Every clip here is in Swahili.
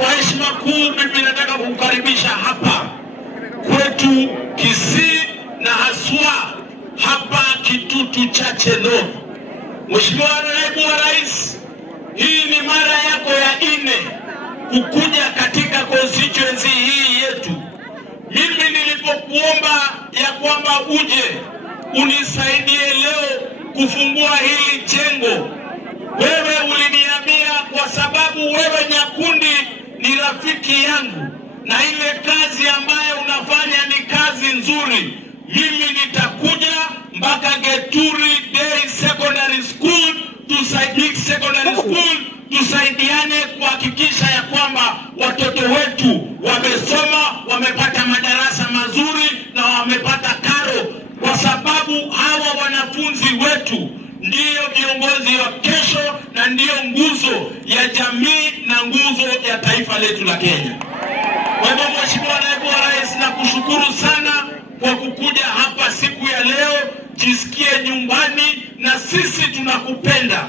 kwa heshima kuu mimi nataka kukukaribisha hapa kwetu Kisii na haswa hapa Kitutu Chache North. Mheshimiwa Naibu wa Rais, hii ni mara yako ya 4 kukuja katika constituency hii yetu. Mimi nilipokuomba ya kwamba uje unisaidie leo kufungua hili jengo, wewe uliniambia kwa sababu wewe Nyakundi ni rafiki yangu na ile kazi ambayo unafanya ni kazi nzuri, mimi nitakuja mpaka Geturi Day Secondary School tusaidiane kuhakikisha ya kwamba watoto wetu wamesoma, wamepata madarasa mazuri na wamepata karo, kwa sababu hawa wanafunzi wetu ndiyo viongozi wa kesho na ndiyo nguzo ya jamii na nguzo ya taifa letu la Kenya. Kwa hivyo Mheshimiwa Naibu wa Rais, nakushukuru sana kwa kukuja hapa siku ya leo. Jisikie nyumbani na sisi tunakupenda.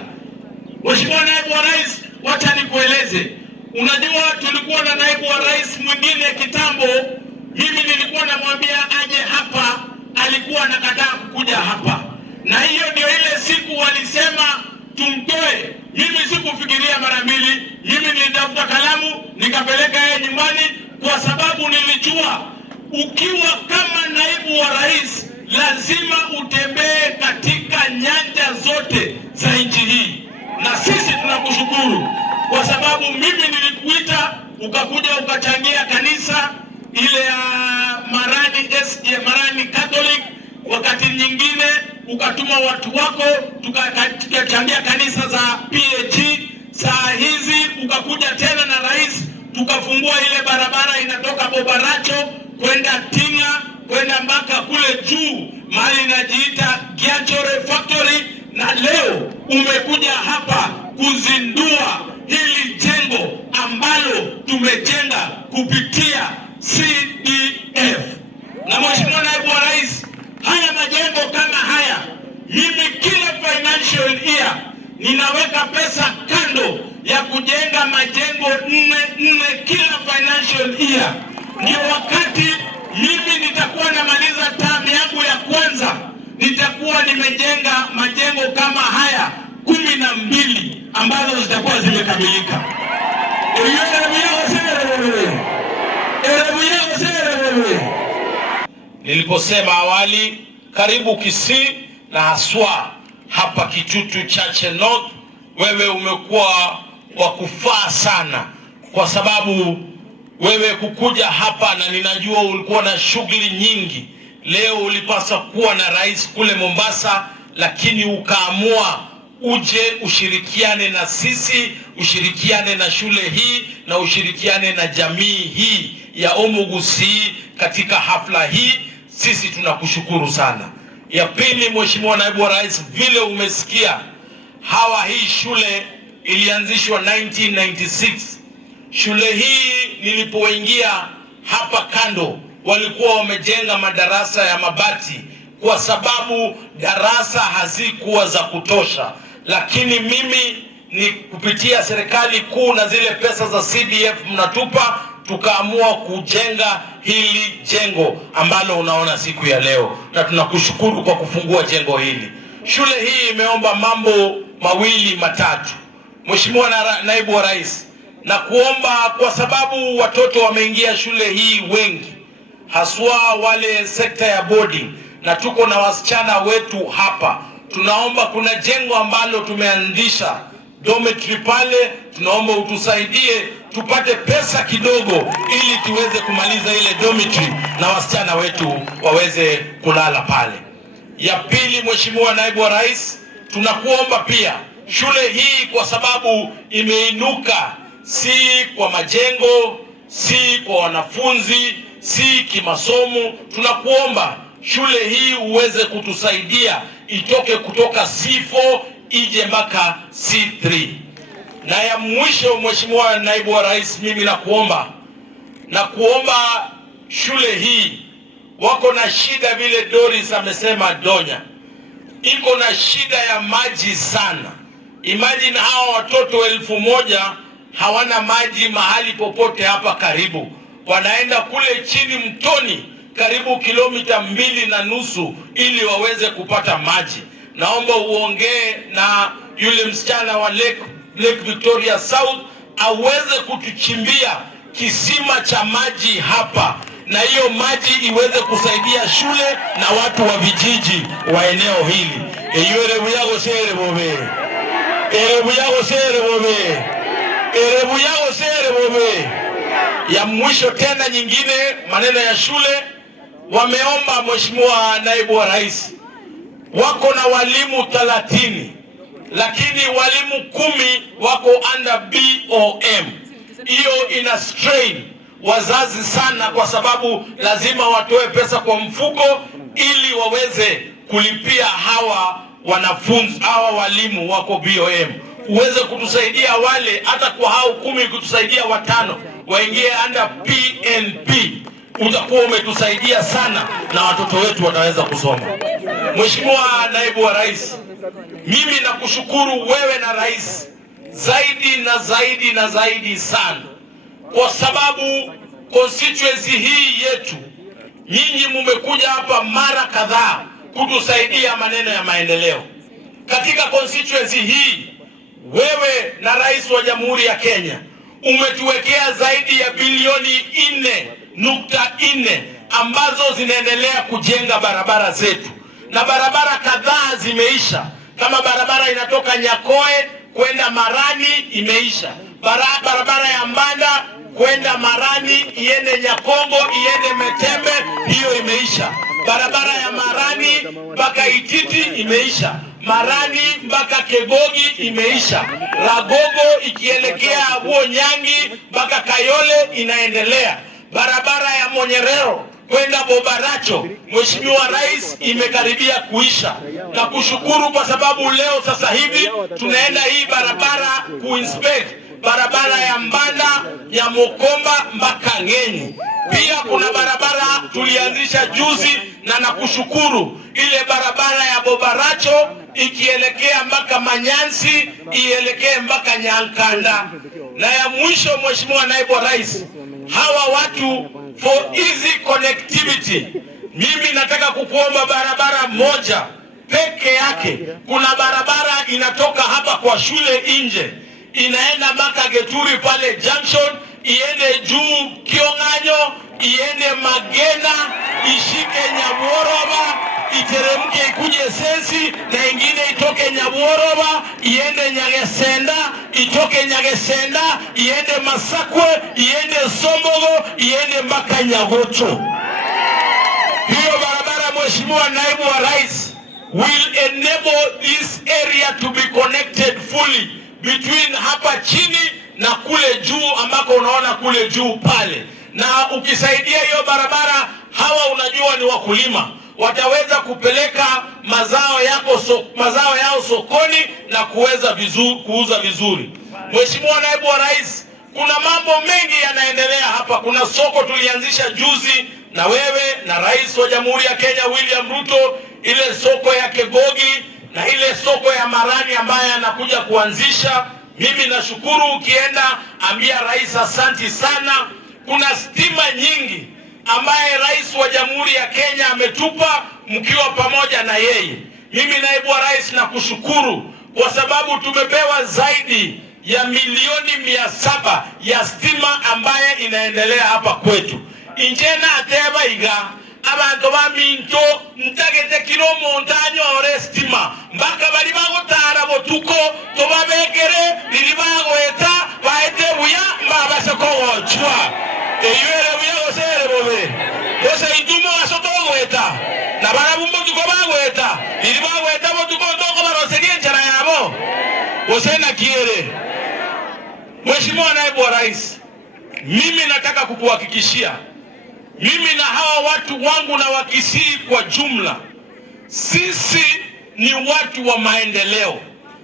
Mheshimiwa Naibu wa Rais, wacha nikueleze. Unajua tulikuwa na Naibu wa Rais mwingine kitambo, mimi nilikuwa namwambia aje hapa, alikuwa anakataa kukuja hapa. Na hiyo ndio ile siku walisema tumtoe. Mimi sikufikiria mara mbili. Mimi nilitafuta kalamu nikapeleka yeye nyumbani, kwa sababu nilijua ukiwa kama Naibu wa Rais lazima utembee katika nyanja zote za nchi hii. Na sisi tunakushukuru kwa sababu mimi nilikuita ukakuja ukachangia kanisa ile ya Marani Catholic, wakati nyingine ukatuma watu wako tukachangia kanisa za PAG. Saa hizi ukakuja tena na rais tukafungua ile barabara inatoka Bobaracho kwenda Tinga kwenda mpaka kule juu mahali inajiita Giachore Factory, na leo umekuja hapa kuzindua hili jengo ambalo tumejenga kupitia CDF. Na Mheshimiwa Naibu wa Rais, haya majengo kama haya, mimi kila financial year ninaweka pesa kando ya kujenga majengo 4 kila financial year. Ndio wakati mimi nitakuwa namaliza term yangu ya kwanza, nitakuwa nimejenga majengo kama haya 12 ambazo zitakuwa zimekamilika. Niliposema awali, karibu Kisii na haswa hapa Kitutu Chache North, wewe umekuwa wa kufaa sana, kwa sababu wewe kukuja hapa, na ninajua ulikuwa na shughuli nyingi. Leo ulipaswa kuwa na rais kule Mombasa, lakini ukaamua uje ushirikiane na sisi, ushirikiane na shule hii na ushirikiane na jamii hii ya Omugusi katika hafla hii. Sisi tunakushukuru sana. Ya pili, Mheshimiwa Naibu wa Rais, vile umesikia hii shule ilianzishwa 1996. Shule hii nilipoingia hapa kando walikuwa wamejenga madarasa ya mabati kwa sababu darasa hazikuwa za kutosha, lakini mimi ni kupitia serikali kuu na zile pesa za CDF mnatupa, tukaamua kujenga hili jengo ambalo unaona siku ya leo, na tunakushukuru kwa kufungua jengo hili. Shule hii imeomba mambo mawili matatu. Mheshimiwa Naibu wa Rais, na kuomba kwa sababu watoto wameingia shule hii wengi, haswa wale sekta ya boarding, na tuko na wasichana wetu hapa, tunaomba kuna jengo ambalo tumeanzisha dormitory pale, tunaomba utusaidie tupate pesa kidogo ili tuweze kumaliza ile dormitory na wasichana wetu waweze kulala pale. Ya pili, Mheshimiwa Naibu wa Rais, tunakuomba pia shule hii, kwa sababu imeinuka si kwa majengo, si kwa wanafunzi, si kimasomo, tunakuomba shule hii uweze kutusaidia itoke kutoka C4 ije mpaka C3. Na ya mwisho, Mheshimiwa Naibu wa Rais, mimi nakuomba shule hii wako na shida, vile Doris amesema, Donya iko na shida ya maji sana. Imagine hao watoto 1000 hawana maji mahali popote hapa karibu. Wanaenda kule chini mtoni karibu kilomita 2.5 ili waweze kupata maji. Naomba uongee na yule msichana wa Lake Victoria South aweze kutuchimbia kisima cha maji hapa, na hiyo maji iweze kusaidia shule na watu wa vijiji wa eneo hili. Erebu yago sere bobe. Erebu yago sere bobe. Erebu yago sere bobe. Ya mwisho tena nyingine, maneno ya shule, wameomba Mheshimiwa Naibu wa Rais, wako na walimu 30 lakini walimu 10 wako under BOM. Hiyo ina strain wazazi sana, kwa sababu lazima watoe pesa kwa mfuko ili waweze kulipia hawa wanafunzi, hawa walimu wako BOM. Uweze kutusaidia wale, hata kwa hao 10 kutusaidia 5 waingie under PNP, utakuwa umetusaidia sana na watoto wetu wataweza kusoma. Mheshimiwa Naibu wa Rais, mimi nakushukuru wewe na Rais zaidi na zaidi na zaidi sana, kwa sababu constituency hii yetu nyinyi mmekuja hapa mara kadhaa kutusaidia maneno ya maendeleo. Katika constituency hii wewe na Rais wa Jamhuri ya Kenya umetuwekea zaidi ya bilioni 4.4 ambazo zinaendelea kujenga barabara zetu, na barabara kadhaa zimeisha. Kama barabara inatoka Nyakoe kwenda Marani imeisha, barabara ya Mbanda kwenda Marani iende Nyakongo iende Metembe, hiyo imeisha. Barabara ya Marani mpaka Ititi imeisha. Marani mpaka Kegogi imeisha. Lagogo ikielekea Nyangi mpaka Kayole inaendelea. Barabara ya Monyerero kwenda Bobaracho, Mheshimiwa Rais, imekaribia kuisha. Na kushukuru kwa sababu leo sasa hivi tunaenda hii barabara kuinspect barabara ya Mbanda ya Mokomba mpaka Ngenyi. Pia kuna barabara tulianzisha juzi, na nakushukuru, ile barabara ya Bobaracho ikielekea mpaka Manyansi ielekee mpaka Nyankanda. Na ya mwisho, Mheshimiwa Naibu wa Rais, hawa watu for easy connectivity, mimi nataka kukuomba barabara moja peke yake. Kuna barabara inatoka hapa kwa shule nje inaenda mpaka Geturi pale junction, iende juu Kiong'anyo, iende Magena, ishike Nyabworoba, iteremke ikuje Sensi, na ingine itoke Nyabworoba iende Nyagesenda, itoke Nyagesenda iende Masakwe, iende Sombogo, iende mpaka Nyagocho. Hiyo barabara, Mheshimiwa Naibu wa Rais, will enable this area to be connected fully between hapa chini na kule juu ambako unaona kule juu pale. Na ukisaidia hiyo barabara, hawa unajua ni wakulima, wataweza kupeleka mazao yao sokoni na kuuza vizuri. Mheshimiwa Naibu wa Rais, kuna mambo mengi yanaendelea hapa. Kuna soko tulianzisha juzi na wewe na Rais wa Jamhuri ya Kenya William Ruto, ile soko ya Kegogi na ile soko ya Marani ambaye anakuja kuanzisha. Mimi nashukuru, ukienda ambia Rais asanti sana. Kuna stima nyingi ambaye Rais wa Jamhuri ya Kenya ametupa mkiwa pamoja na yeye. Mimi Naibu wa Rais nakushukuru kwa sababu tumepewa zaidi ya milioni 700 ya stima ambaye inaendelea hapa kwetu. Injena ateba iga abantu baminto ntagete kilo montanyo ore stima mbaka bali bagotara botuko tobabekere lilibagoeta baete buya mbaba sekogochwa eyere buya gosere bobe gose indumo asotogoeta na barabumbo tuko bagoeta lilibagoeta botuko ndoko baroserie nchara yabo gose na kiere. Mheshimiwa Naibu wa Rais, mimi nataka kukuhakikishia, mimi na hawa watu wangu na Wakisii kwa jumla, sisi ni watu wa maendeleo.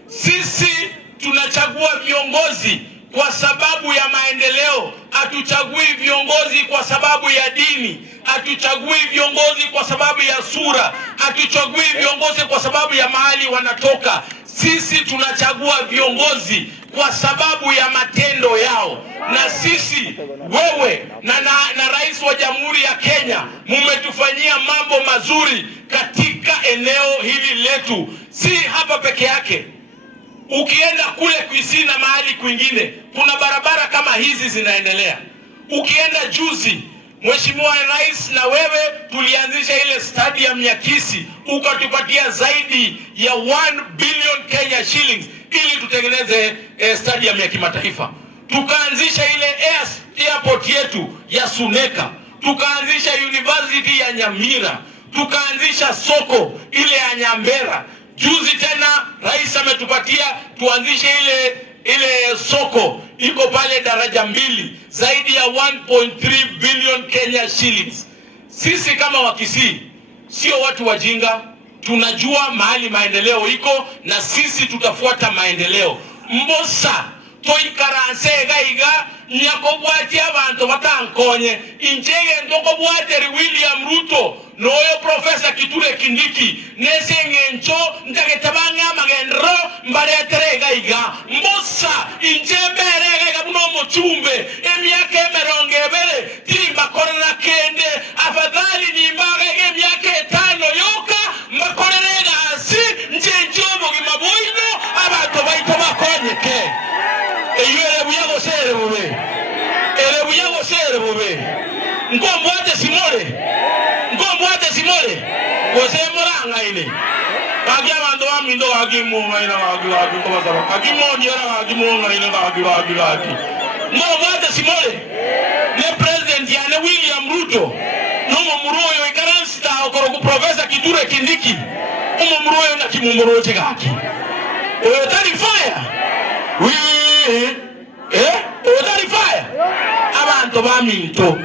Sisi tunachagua viongozi kwa sababu ya maendeleo. Hatuchagui viongozi kwa sababu ya dini, hatuchagui viongozi kwa sababu ya sura, hatuchagui viongozi kwa sababu ya mahali wanatoka. Sisi tunachagua viongozi kwa sababu ya matendo yao. Na sisi, wewe na rais wa Jamhuri ya Kenya, mumetufanyia mambo mazuri katika eneo hili letu. Si hapa peke yake. Ukienda kule Kisii na mahali kwingine, kuna barabara kama hizi zinaendelea. Ukienda juzi, Mheshimiwa Rais na wewe tulianzisha ile stadium ya Kisii, ukatupatia zaidi ya 1 billion Kenya shillings ili tutengeneze stadium ya kimataifa. Tukaanzisha ile airport yetu ya Suneka, tukaanzisha university ya Nyamira, tukaanzisha soko ile ya Nyambera. Juzi tena rais ametupatia tuanzishe ile soko iko pale daraja 2, zaidi ya 1.3 billion Kenya shillings. Sisi kama Wakisii sio watu wajinga, tunajua mahali maendeleo iko na sisi tutafuata maendeleo. Mbosa toikaranse gaiga nyakobwati abantu batankonye injege ndokobwati William Ruto noyo Professor Kithure Kindiki nesengencho ndagetabanga magendro mbaretere gaiga mbosa injembere gaiga buno mochumbe emyaka emerongebere timba korera kende afadhali ni mbage emyaka 5 yoka mbakorere gasi njenjo bugima boino abantu baito bakonyeke erebuyago sere bube ngombwate simole wose moranga ile kagi abantu bamindo bagimunga ina bagi kobasaba kagi monjera bagimunga ina bagi ngombwate simole ne president ya ne William Ruto no muroyo ikaransta okoro ku Professor Kithure Kindiki muroyo na kimumuroche gaki otari fire otari fire abantu baminto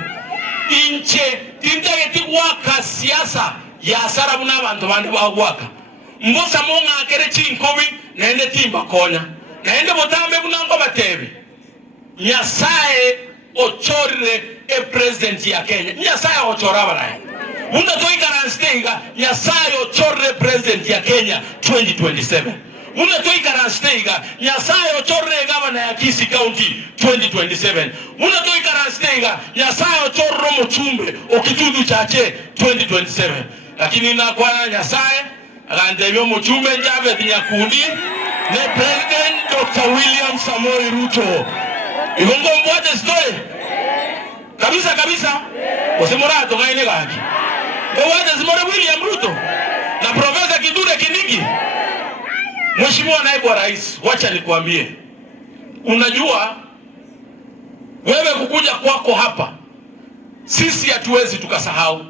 inche tindageti waka siasa ya sarabu n'abantu bandi bagwaka mbosa monga akere chinkobi naende timba konya naende botambe bunango batebe Nyasaye ochorire president ya Kenya. Nyasaye ochora baraye bunda toikaranstega Nyasaye ochorire president ya Kenya 2027. Una toikaranstega Nyasaye ochorre gavana ya Kisii County 2027. Una toikaranstega Nyasaye ochorro mochumbe okitudu chache 2027. Lakini na kwa Nyasaye agandebyo mochumbe Javeth Nyakundi ne President Dr. William Samoei Ruto. Ibongo mbwate story kabisa osemorato gaine gaki mbwate simore William Ruto na Professor Kithure Kindiki. Mheshimiwa Naibu wa Rais, wacha nikuambie, unajua wewe kukuja kwako hapa sisi hatuwezi tukasahau.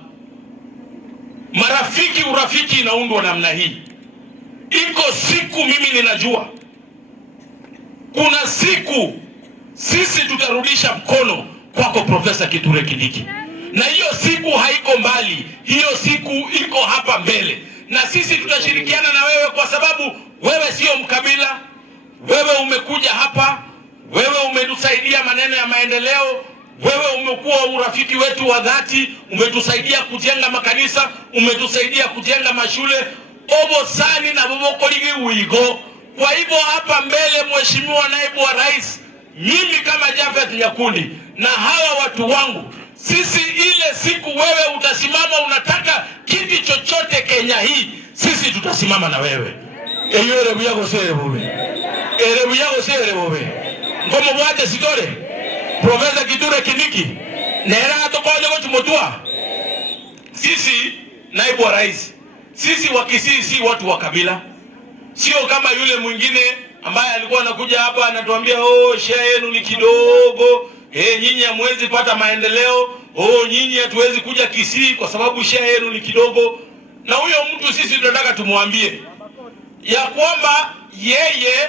Urafiki inaundwa namna hii. Iko siku mimi ninajua kuna siku sisi tutarudisha mkono kwako Professor Kithure Kindiki, na hiyo siku haiko mbali, hiyo siku iko hapa mbele, na sisi tutashirikiana na wewe kwa sababu wewe sio mkabila. Wewe umekuja hapa, wewe umetusaidia maneno ya maendeleo, wewe umekuwa urafiki wetu wa dhati, umetusaidia kujenga makanisa, umetusaidia kujenga mashule obo sani na bobo koligi uigo. Kwa hivyo hapa mbele, Mheshimiwa Naibu wa Rais, mimi kama Javeth Nyakundi na hawa watu wangu, sisi ile siku wewe utasimama unataka kiti chochote Kenya hii, sisi tutasimama na wewe. Erebuyago sere bube ngomo bwate sitore Professor Kithure Kindiki nera atokoje ko tumotua. Sisi Naibu wa Rais, sisi wa Kisii si watu wa kabila, sio kama yule mwingine ambaye alikuwa anakuja hapa anatuambia share yenu ni kidogo, nyinyi hamwezi pata maendeleo, nyinyi hatuwezi kuja Kisii kwa sababu share yenu ni kidogo. Na huyo mtu sisi tunataka tumwambie ya kwamba yeye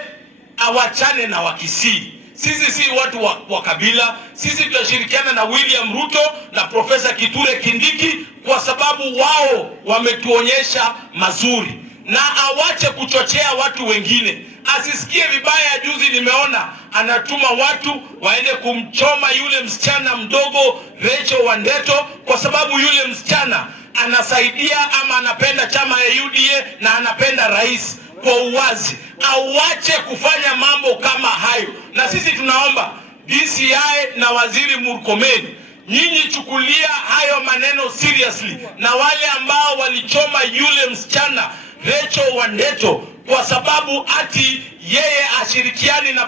awachane na Wakisii. Sisi si watu wa kabila, sisi tutashirikiana na William Ruto na Professor Kithure Kindiki kwa sababu wao wametuonyesha mazuri, na awache kuchochea watu wengine. Asisikie vibaya. Juzi nimeona anatuma watu waende kumchoma yule msichana mdogo Rachel Wandeto kwa sababu yule msichana anasaidia ama anapenda chama ya UDA na anapenda rais. kwa uwazi, auache kufanya mambo kama hayo. Na sisi tunaomba DCI na Waziri Murkomen, nyinyi chukulia hayo maneno seriously, na wale ambao walichoma yule msichana Rachel Wandeto kwa sababu ati yeye ashirikiani na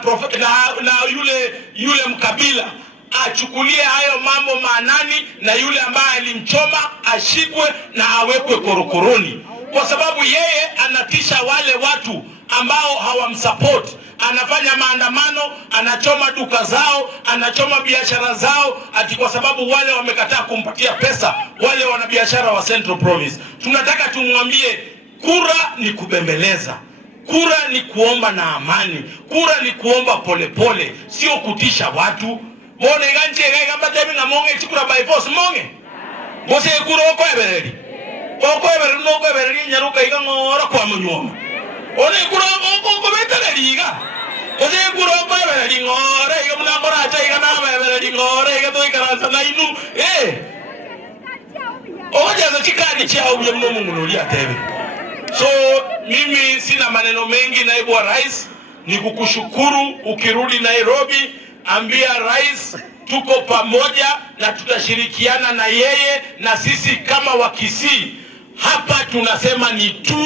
yule mkabila, achukulie hayo mambo maanani, na yule ambaye alimchoma ashikwe na awekwe korokoroni, kwa sababu yeye anatisha wale watu ambao hawamsupport. Anafanya maandamano, anachoma duka zao, anachoma biashara zao, ati kwa sababu wale wamekataa kumpatia pesa wale wanabiashara wa Central Province. Tunataka tumwambie kura ni kubembeleza, kura ni kuomba na amani, kura ni kuomba polepole, sio kutisha watu. Mone ganche gamba tebi na monge chikura by force monge. Mose kura okwebereri. Okwebereri no okwebereri nyaruka iga ngora kwa munyoma. One kura okwebereri iga. Mose kura okwebereri ngora iga muna ngora acha iga na bebereri ngora iga to ikaranza na inu. Oja za chikani cha uye mnomu munuri atebe. So mimi sina maneno mengi, naibu wa rais, ni kukushukuru. Ukirudi Nairobi ambia rais tuko pamoja na tutashirikiana na yeye, na sisi kama Wakisii hapa tunasema ni tu